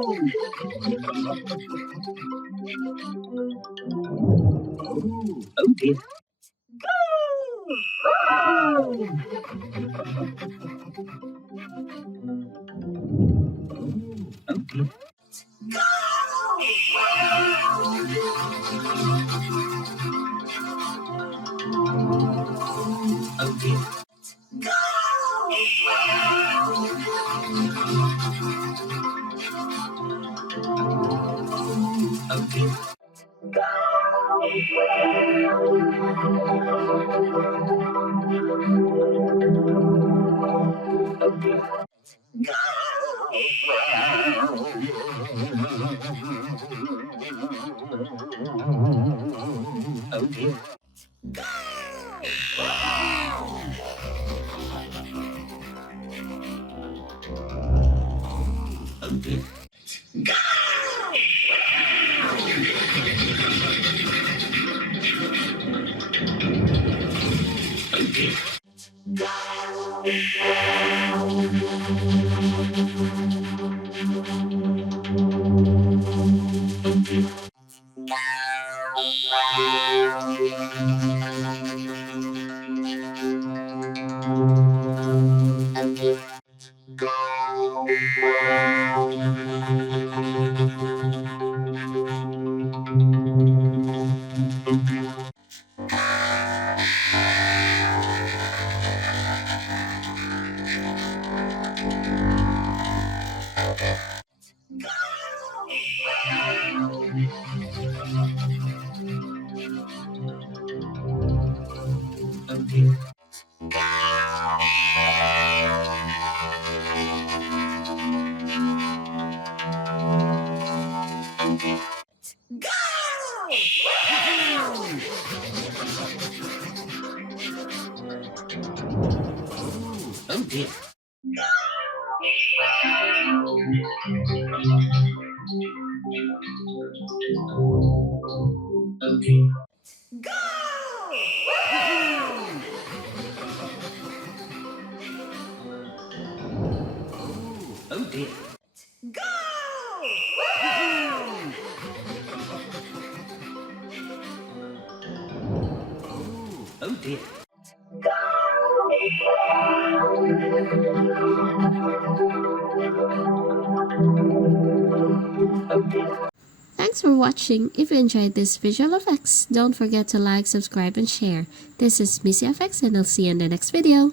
Oh dear. Oh dear. Oh dear. Oh dear. Oh dear. Oh dear. Oh dear. Oh dear. Oh dear. Oh dear. Okay. Oh dear. Oh dear. Thanks for watching. If you enjoyed this visual effects, don't forget to like, subscribe, and share. This is MissyFX, and I'll see you in the next video.